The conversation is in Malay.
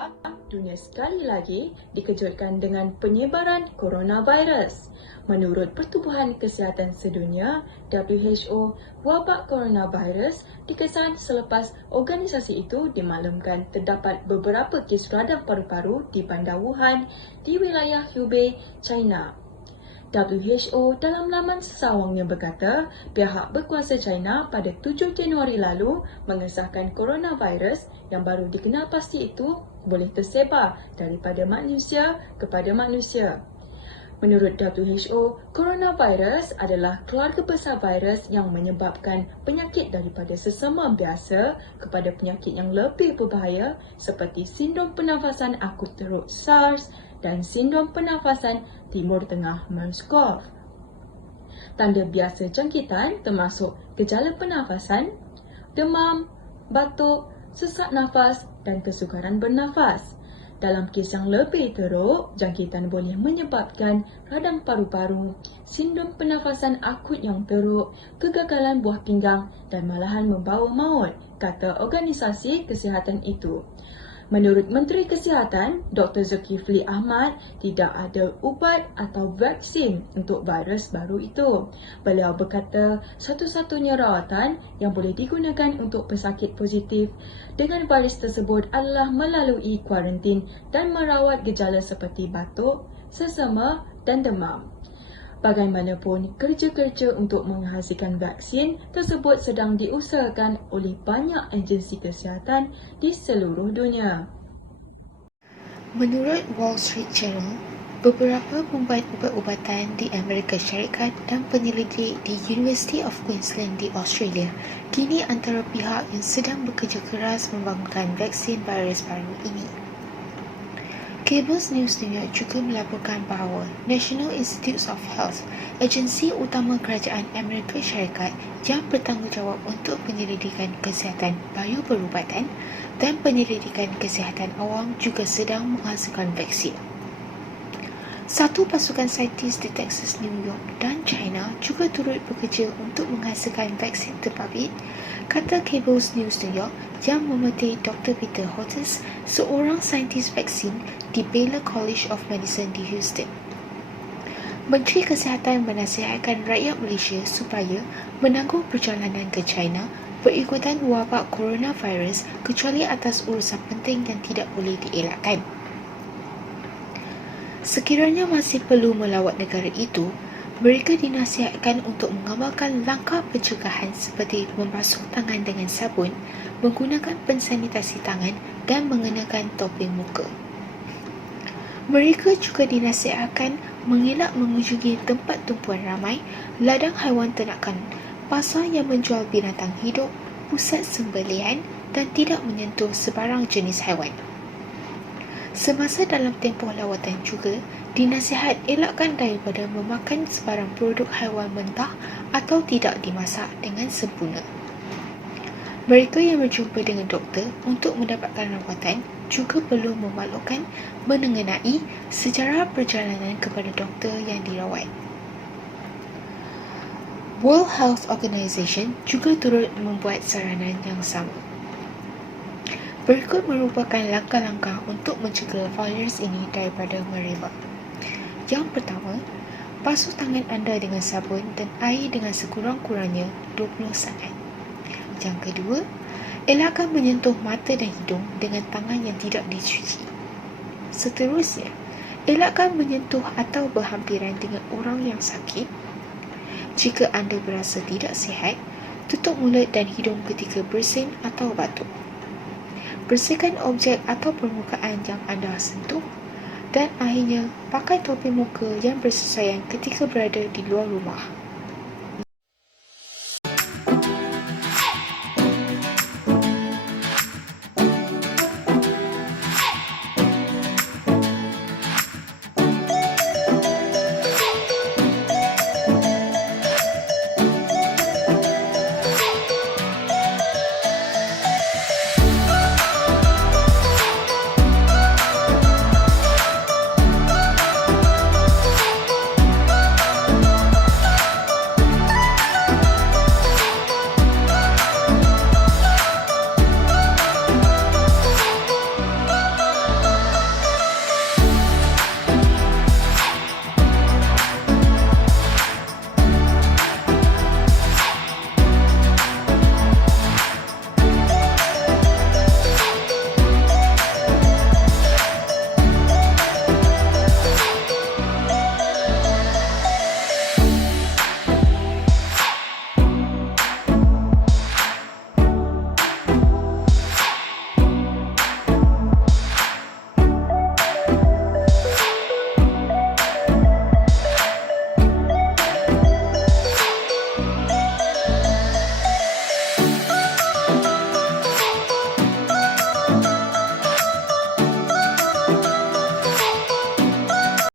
Pula, dunia sekali lagi dikejutkan dengan penyebaran coronavirus. Menurut Pertubuhan Kesihatan Sedunia (WHO), wabak coronavirus dikesan selepas organisasi itu dimaklumkan terdapat beberapa kes radang paru-paru di bandar Wuhan di wilayah Hubei, China. WHO dalam laman sesawangnya berkata pihak berkuasa China pada 7 Januari lalu mengesahkan coronavirus yang baru dikenal pasti itu boleh tersebar daripada manusia kepada manusia. Menurut WHO, coronavirus adalah keluarga besar virus yang menyebabkan penyakit daripada sesama biasa kepada penyakit yang lebih berbahaya seperti sindrom pernafasan akut teruk SARS dan sindrom pernafasan Timur Tengah MERS-CoV. Tanda biasa jangkitan termasuk gejala pernafasan, demam, batuk, sesak nafas dan kesukaran bernafas. Dalam kes yang lebih teruk, jangkitan boleh menyebabkan radang paru-paru, sindrom pernafasan akut yang teruk, kegagalan buah pinggang dan malahan membawa maut, kata organisasi kesihatan itu. Menurut Menteri Kesihatan, Dr. Zulkifli Ahmad, tidak ada ubat atau vaksin untuk virus baru itu. Beliau berkata, satu-satunya rawatan yang boleh digunakan untuk pesakit positif dengan virus tersebut adalah melalui kuarantin dan merawat gejala seperti batuk, sesama dan demam. Bagaimanapun, kerja-kerja untuk menghasilkan vaksin tersebut sedang diusahakan oleh banyak agensi kesihatan di seluruh dunia. Menurut Wall Street Journal, beberapa pembuat ubat-ubatan di Amerika Syarikat dan penyelidik di University of Queensland di Australia kini antara pihak yang sedang bekerja keras membangunkan vaksin virus baru ini. Cables News New York juga melaporkan bahawa National Institutes of Health, agensi utama kerajaan Amerika Syarikat yang bertanggungjawab untuk penyelidikan kesihatan bioperubatan dan penyelidikan kesihatan awam juga sedang menghasilkan vaksin. Satu pasukan saintis di Texas, New York dan China juga turut bekerja untuk menghasilkan vaksin terbabit, kata Cables News New York yang memetik Dr. Peter Hotez, seorang saintis vaksin di Baylor College of Medicine di Houston. Menteri Kesihatan menasihatkan rakyat Malaysia supaya menangguh perjalanan ke China berikutan wabak coronavirus kecuali atas urusan penting yang tidak boleh dielakkan. Sekiranya masih perlu melawat negara itu, mereka dinasihatkan untuk mengamalkan langkah pencegahan seperti membasuh tangan dengan sabun, menggunakan pensanitasi tangan dan mengenakan topeng muka. Mereka juga dinasihatkan mengelak mengunjungi tempat tumpuan ramai, ladang haiwan ternakan, pasar yang menjual binatang hidup, pusat sembelihan dan tidak menyentuh sebarang jenis haiwan. Semasa dalam tempoh lawatan juga, dinasihat elakkan daripada memakan sebarang produk haiwan mentah atau tidak dimasak dengan sempurna. Mereka yang berjumpa dengan doktor untuk mendapatkan rawatan juga perlu memaklumkan mengenai sejarah perjalanan kepada doktor yang dirawat. World Health Organization juga turut membuat saranan yang sama. Berikut merupakan langkah-langkah untuk mencegah virus ini daripada merebak. Yang pertama, basuh tangan anda dengan sabun dan air dengan sekurang-kurangnya 20 saat. Yang kedua, elakkan menyentuh mata dan hidung dengan tangan yang tidak dicuci. Seterusnya, elakkan menyentuh atau berhampiran dengan orang yang sakit. Jika anda berasa tidak sihat, tutup mulut dan hidung ketika bersin atau batuk. Bersihkan objek atau permukaan yang anda sentuh dan akhirnya pakai topi muka yang bersesuaian ketika berada di luar rumah.